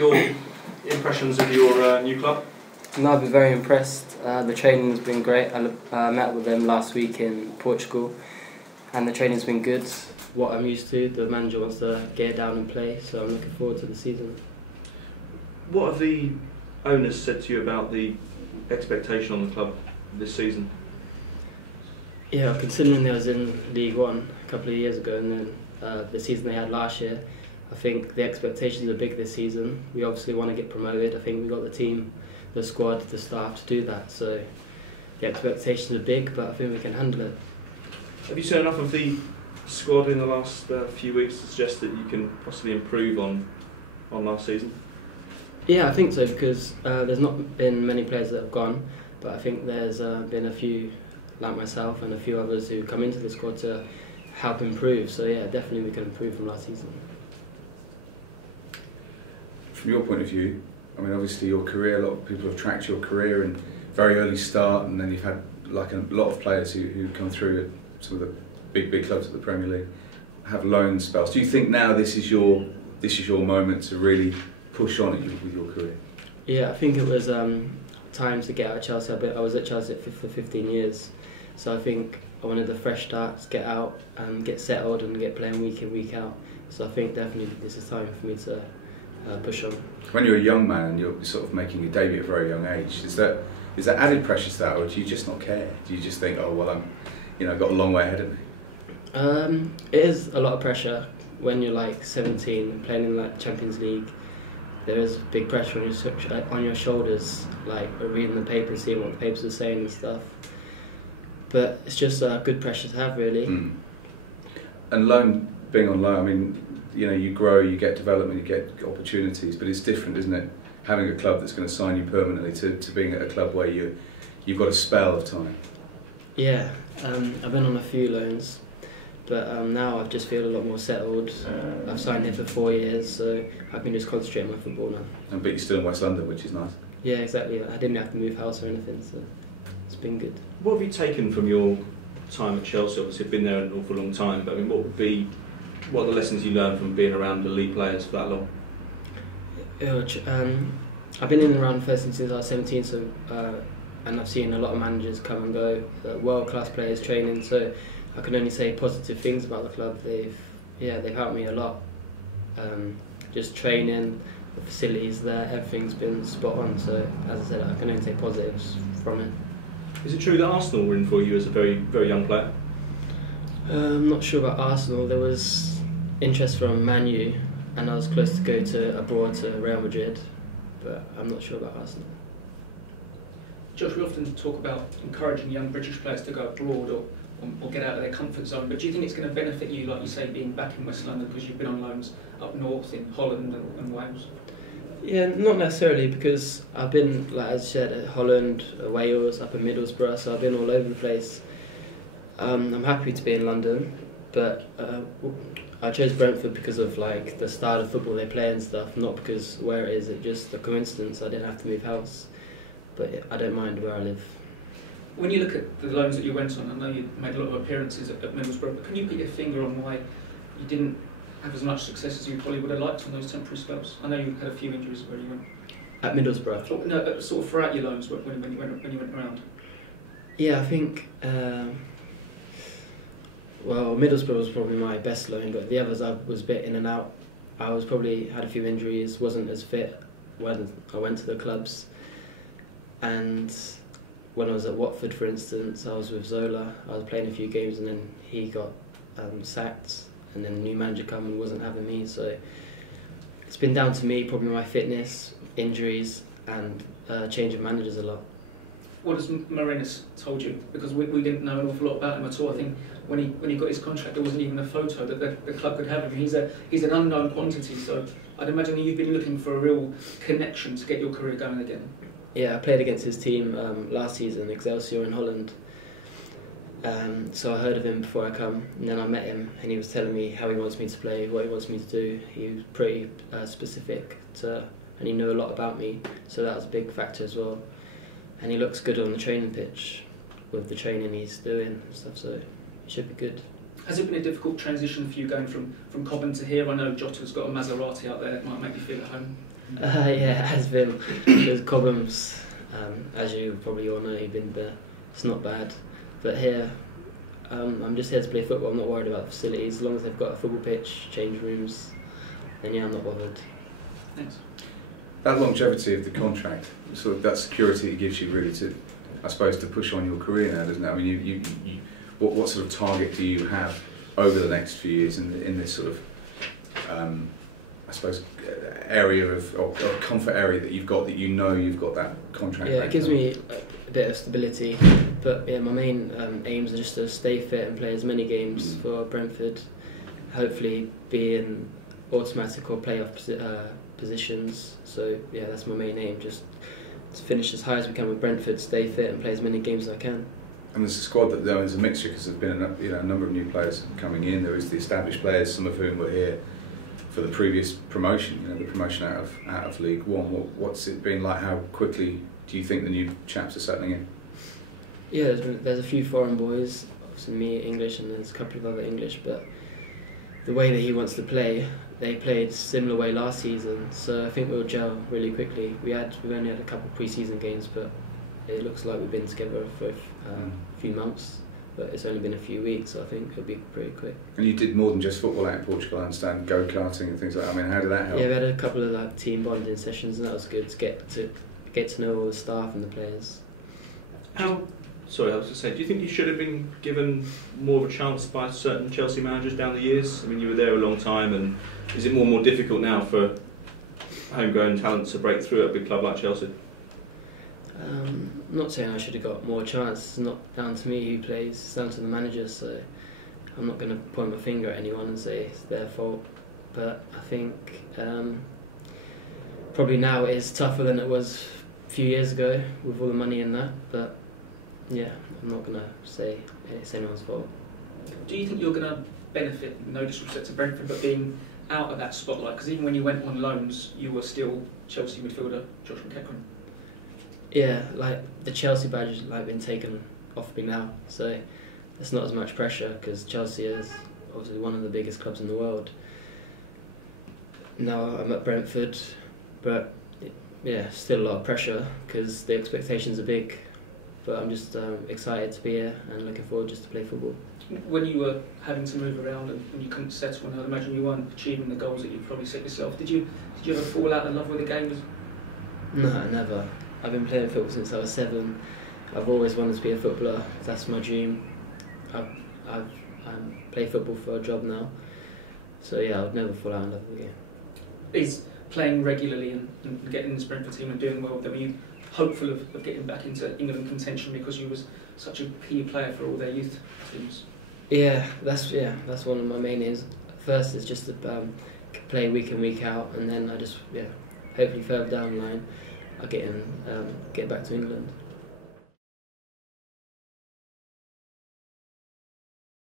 are your impressions of your new club? No, I've been very impressed. The training's been great. I met with them last week in Portugal, and the training's been good. What I'm used to, the manager wants to get down and play, so I'm looking forward to the season. What have the owners said to you about the expectation on the club this season? Yeah, considering they was in League One a couple of years ago, and then the season they had last year, I think the expectations are big this season. We obviously want to get promoted. I think we've got the team, the squad, the staff to do that. So the expectations are big, but I think we can handle it. Have you seen enough of the squad in the last few weeks to suggest that you can possibly improve on last season? Yeah, I think so, because there's not been many players that have gone, but I think there's been a few, like myself and a few others, who come into the squad to help improve. So yeah, definitely we can improve from last season. From your point of view, I mean, obviously your career, a lot of people have tracked your career and very early start, and then you've had like a lot of players who come through at some of the big clubs of the Premier League, have loan spells. Do you think now this is your moment to really push on with your career? Yeah, I think it was time to get out of Chelsea. I was at Chelsea for 15 years, so I think I wanted a fresh start, to get out and get settled and get playing week in, week out. So I think definitely this is time for me to push on. When you're a young man and you're sort of making your debut at a very young age, is that added pressure to that, or do you just not care? Do you just think, oh well, I've got a long way ahead of me? It is a lot of pressure when you're like 17 playing in like Champions League. There is big pressure on your shoulders, like reading the paper and seeing what the papers are saying and stuff. But it's just a good pressure to have, really. Mm. And being on loan, I mean, you grow, you get development, you get opportunities, but it's different, isn't it? Having a club that's going to sign you permanently to being at a club where you've got a spell of time. Yeah, I've been on a few loans, but now I just feel a lot more settled. I've signed here for 4 years, so I can just concentrate on my football now. But you're still in West London, which is nice. Yeah, exactly. I didn't have to move house or anything, so it's been good. What have you taken from your time at Chelsea? Obviously, you've been there an awful long time, but I mean, what are the lessons you learned from being around the league players for that long? I've been in and around first since I was 17, so and I've seen a lot of managers come and go, world-class players training, so I can only say positive things about the club. They've helped me a lot. Just training, the facilities there, everything's been spot on, so as I said, I can only say positives from it. Is it true that Arsenal were in for you as a very, very young player? I'm not sure about Arsenal. There was interest from Man U, and I was close to go abroad to Real Madrid, but I'm not sure about Arsenal. Josh, we often talk about encouraging young British players to go abroad or get out of their comfort zone, but do you think it's going to benefit you, like you say, being back in West London, because you've been on loans up north in Holland and Wales? Yeah, not necessarily, because I've been, like as you said, at Holland, Wales, up in Middlesbrough, so I've been all over the place. I'm happy to be in London, but I chose Brentford because of like the style of football they play and stuff, not because where it is. It's just a coincidence. I didn't have to move house, but I don't mind where I live. When you look at the loans that you went on, I know you made a lot of appearances at Middlesbrough, but can you put your finger on why you didn't have as much success as you probably would have liked on those temporary spells? I know you had a few injuries where you went. At Middlesbrough? Oh, no, sort of throughout your loans when you went around. Yeah, I think. Well, Middlesbrough was probably my best loan, but the others I was a bit in and out. I was probably had a few injuries, wasn't as fit when I went to the clubs. And when I was at Watford, for instance, I was with Zola. I was playing a few games, and then he got sacked, and then the new manager came and wasn't having me. So it's been down to me, probably my fitness, injuries, and change of managers a lot. What has Marinas told you? Because we didn't know an awful lot about him at all. I think when he got his contract, there wasn't even a photo that the club could have him. He's an unknown quantity, so I'd imagine you've been looking for a real connection to get your career going again. Yeah, I played against his team last season, Excelsior in Holland. So I heard of him before I come, and then I met him, and he was telling me how he wants me to play, what he wants me to do. He was pretty specific, and he knew a lot about me, so that was a big factor as well. And he looks good on the training pitch with the training he's doing and stuff, so it should be good. Has it been a difficult transition for you going from Cobham to here? I know Jota's got a Maserati out there that might make you feel at home. Yeah, it has been. There's Cobham's, as you probably all know, you've been there. It's not bad, but here, I'm just here to play football. I'm not worried about the facilities. As long as they've got a football pitch, change rooms, then yeah, I'm not bothered. Thanks. That longevity of the contract, sort of that security it gives you really to, I suppose, to push on your career now, doesn't it? I mean, what sort of target do you have over the next few years in this sort of, I suppose, area or comfort area that you've got, that you know you've got that contract? Yeah, it gives me a bit of stability, but yeah, my main aims are just to stay fit and play as many games for Brentford, hopefully be in automatic or playoff positions. So yeah, that's my main aim, just to finish as high as we can with Brentford, stay fit and play as many games as I can. And there's a squad that there's a mixture, because there's been a number of new players coming in. There is the established players, some of whom were here for the previous promotion, the promotion out of League One. What's it been like? How quickly do you think the new chaps are settling in? Yeah, there's a few foreign boys, obviously me English, and there's a couple of other English, but the way that he wants to play, they played similar way last season, so I think we'll gel really quickly. We've only had a couple of pre-season games, but it looks like we've been together for a few months, but it's only been a few weeks, so I think it'll be pretty quick. And you did more than just football out in Portugal, I understand, go-karting and things like that. I mean, how did that help? Yeah, we had a couple of team bonding sessions, and that was good to get to know all the staff and the players. Sorry, I was going to say, do you think you should have been given more of a chance by certain Chelsea managers down the years? I mean, you were there a long time, and is it more and more difficult now for homegrown talent to break through at a big club like Chelsea? I'm not saying I should have got more chance. It's not down to me who plays, it's down to the manager, so I'm not going to point my finger at anyone and say it's their fault. But I think probably now it is tougher than it was a few years ago with all the money in that, but yeah, I'm not going to say it's anyone's fault. Do you think you're going to benefit, no disrespect to Brentford, but being out of that spotlight? Because even when you went on loans, you were still Chelsea midfielder Josh McEachran. Yeah, like the Chelsea badge has been taken off me now, so there's not as much pressure, because Chelsea is obviously one of the biggest clubs in the world. Now I'm at Brentford, but yeah, still a lot of pressure because the expectations are big. But I'm just excited to be here and looking forward just to play football. When you were having to move around and you couldn't settle, and I'd imagine you weren't achieving the goals that you probably set yourself, did you ever fall out of love with the game? No, never. I've been playing football since I was 7. I've always wanted to be a footballer. That's my dream. I play football for a job now. So yeah, I would never fall out of love with the game. Is playing regularly and getting in this Brentford team and doing well, were you hopeful of getting back into England contention because you was such a key player for all their youth teams? Yeah, that's one of my main aims. First is just to play week in, week out, and then I just hopefully further down the line I'll get back to England.